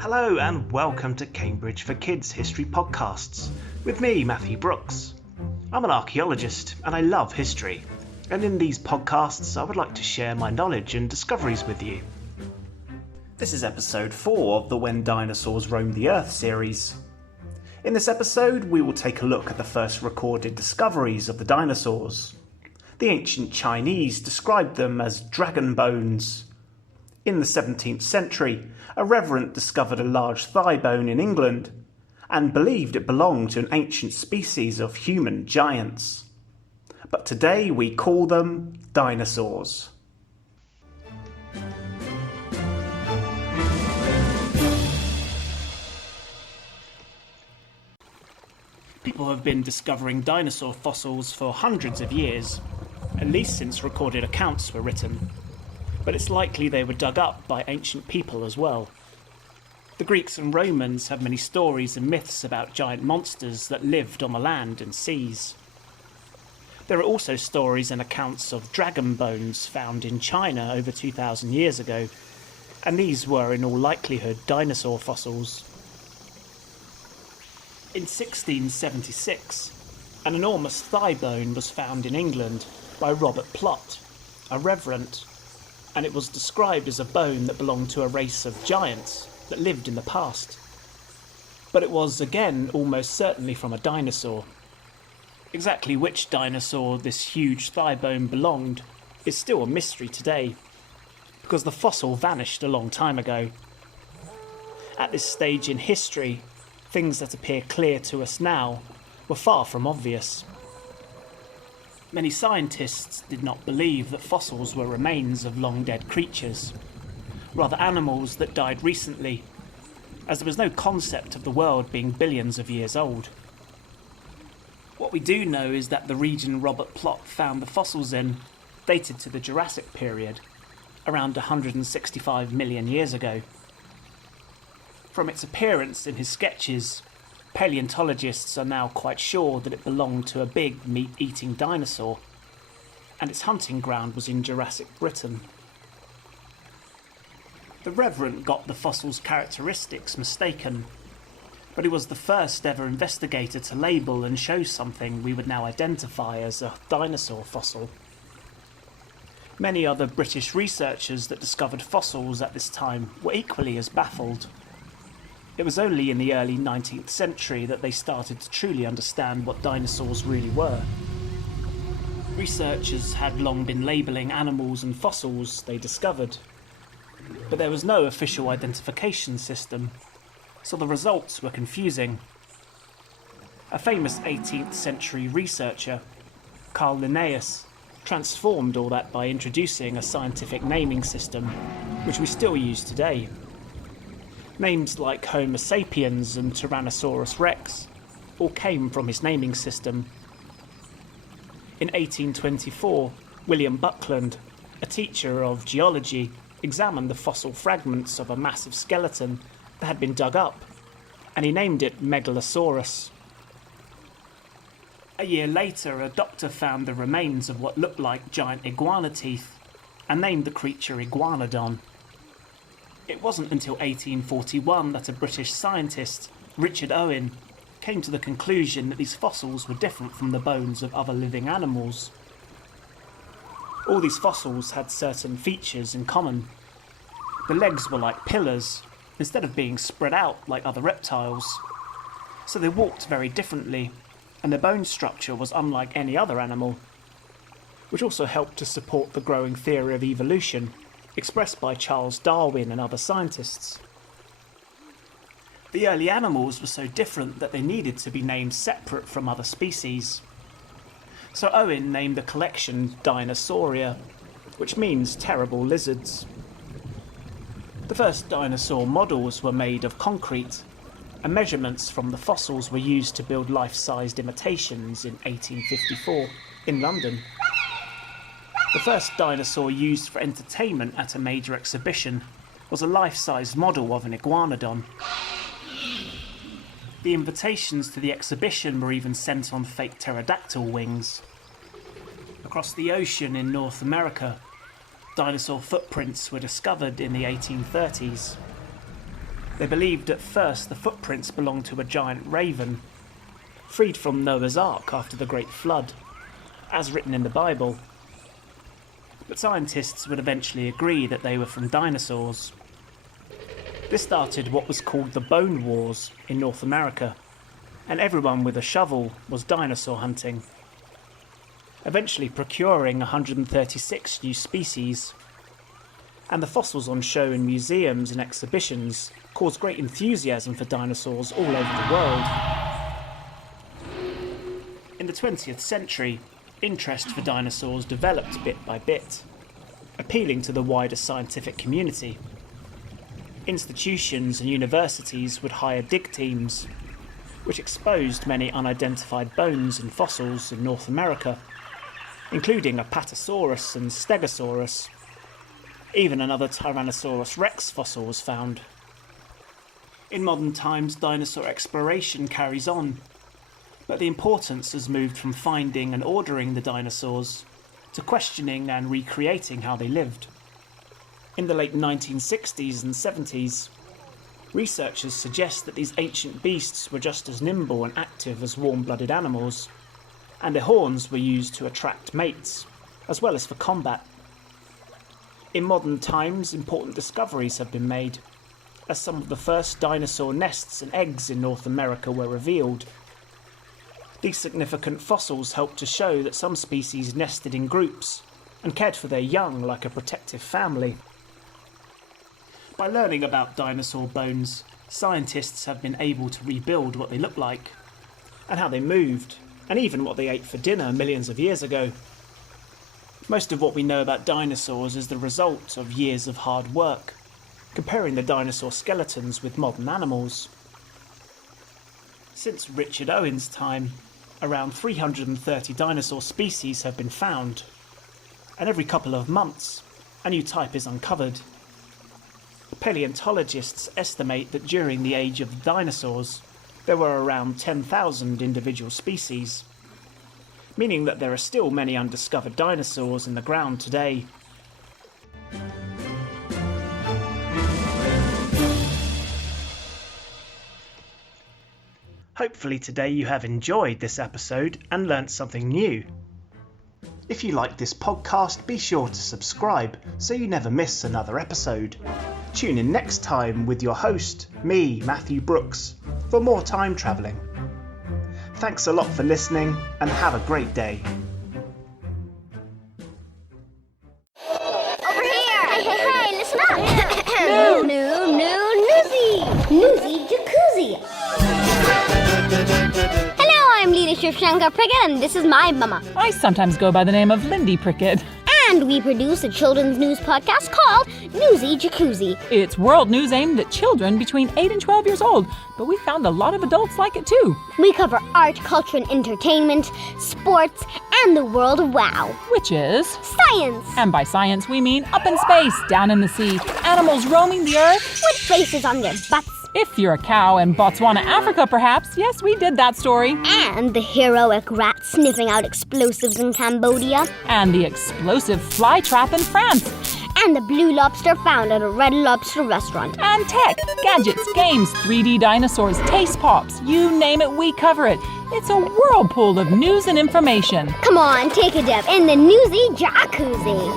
Hello and welcome to Cambridge for Kids History Podcasts with me, Matthew Brooks. I'm an archaeologist and I love history, and in these podcasts I would like to share my knowledge and discoveries with you. This is episode 4 of the When Dinosaurs Roamed the Earth series. In this episode we will take a look at the first recorded discoveries of the dinosaurs. The ancient Chinese described them as dragon bones. In the 17th century, a reverend discovered a large thigh bone in England and believed it belonged to an ancient species of human giants. But today we call them dinosaurs. People have been discovering dinosaur fossils for hundreds of years, at least since recorded accounts were written. But it's likely they were dug up by ancient people as well. The Greeks and Romans have many stories and myths about giant monsters that lived on the land and seas. There are also stories and accounts of dragon bones found in China over 2,000 years ago, and these were in all likelihood dinosaur fossils. In 1676, an enormous thigh bone was found in England by Robert Plot, a reverend, and it was described as a bone that belonged to a race of giants that lived in the past. But it was again almost certainly from a dinosaur. Exactly which dinosaur this huge thigh bone belonged is still a mystery today, because the fossil vanished a long time ago. At this stage in history, things that appear clear to us now were far from obvious. Many scientists did not believe that fossils were remains of long-dead creatures, rather animals that died recently, as there was no concept of the world being billions of years old. What we do know is that the region Robert Plot found the fossils in dated to the Jurassic period, around 165 million years ago. From its appearance in his sketches, paleontologists are now quite sure that it belonged to a big meat-eating dinosaur, and its hunting ground was in Jurassic Britain. The Reverend got the fossil's characteristics mistaken, but he was the first ever investigator to label and show something we would now identify as a dinosaur fossil. Many other British researchers that discovered fossils at this time were equally as baffled. It was only in the early 19th century that they started to truly understand what dinosaurs really were. Researchers had long been labelling animals and fossils they discovered, but there was no official identification system, so the results were confusing. A famous 18th century researcher, Carl Linnaeus, transformed all that by introducing a scientific naming system, which we still use today. Names like Homo sapiens and Tyrannosaurus rex all came from his naming system. In 1824, William Buckland, a teacher of geology, examined the fossil fragments of a massive skeleton that had been dug up, and he named it Megalosaurus. A year later, a doctor found the remains of what looked like giant iguana teeth and named the creature Iguanodon. It wasn't until 1841 that a British scientist, Richard Owen, came to the conclusion that these fossils were different from the bones of other living animals. All these fossils had certain features in common. The legs were like pillars, instead of being spread out like other reptiles. So they walked very differently, and their bone structure was unlike any other animal, which also helped to support the growing theory of evolution, expressed by Charles Darwin and other scientists. The early animals were so different that they needed to be named separate from other species. So Owen named the collection Dinosauria, which means terrible lizards. The first dinosaur models were made of concrete, and measurements from the fossils were used to build life-sized imitations in 1854 in London. The first dinosaur used for entertainment at a major exhibition was a life-size model of an iguanodon. The invitations to the exhibition were even sent on fake pterodactyl wings. Across the ocean in North America, dinosaur footprints were discovered in the 1830s. They believed at first the footprints belonged to a giant raven, freed from Noah's Ark after the Great Flood, as written in the Bible. But scientists would eventually agree that they were from dinosaurs. This started what was called the Bone Wars in North America, and everyone with a shovel was dinosaur hunting, eventually procuring 136 new species. And the fossils on show in museums and exhibitions caused great enthusiasm for dinosaurs all over the world. In the 20th century, interest for dinosaurs developed bit by bit, appealing to the wider scientific community. Institutions and universities would hire dig teams, which exposed many unidentified bones and fossils in North America, including Apatosaurus and Stegosaurus. Even another Tyrannosaurus rex fossil was found. In modern times, dinosaur exploration carries on, but the importance has moved from finding and ordering the dinosaurs to questioning and recreating how they lived. In the late 1960s and 70s, researchers suggest that these ancient beasts were just as nimble and active as warm-blooded animals, and their horns were used to attract mates, as well as for combat. In modern times, important discoveries have been made, as some of the first dinosaur nests and eggs in North America were revealed. These significant fossils help to show that some species nested in groups and cared for their young like a protective family. By learning about dinosaur bones, scientists have been able to rebuild what they looked like, and how they moved, and even what they ate for dinner millions of years ago. Most of what we know about dinosaurs is the result of years of hard work, comparing the dinosaur skeletons with modern animals. Since Richard Owen's time, around 330 dinosaur species have been found, and every couple of months, a new type is uncovered. Paleontologists estimate that during the age of the dinosaurs, there were around 10,000 individual species, meaning that there are still many undiscovered dinosaurs in the ground today. Hopefully today you have enjoyed this episode and learnt something new. If you like this podcast, be sure to subscribe so you never miss another episode. Tune in next time with your host, me, Matthew Brooks, for more time travelling. Thanks a lot for listening and have a great day. Over here! Hey, listen up! Newsy Jacuzzi! Hello, I'm leadership Shankar Prickett, and this is my mama. I sometimes go by the name of Lindy Prickett. And we produce a children's news podcast called Newsy Jacuzzi. It's world news aimed at children between 8 and 12 years old, but we found a lot of adults like it too. We cover art, culture, and entertainment, sports, and the world of wow. Which is? Science! And by science, we mean up in space, down in the sea, animals roaming the earth. With faces on their butts. If you're a cow in Botswana, Africa, perhaps. Yes, we did that story. And the heroic rat sniffing out explosives in Cambodia. And the explosive fly trap in France. And the blue lobster found at a Red Lobster restaurant. And tech, gadgets, games, 3D dinosaurs, taste pops, you name it, we cover it. It's a whirlpool of news and information. Come on, take a dip in the Newsy Jacuzzi.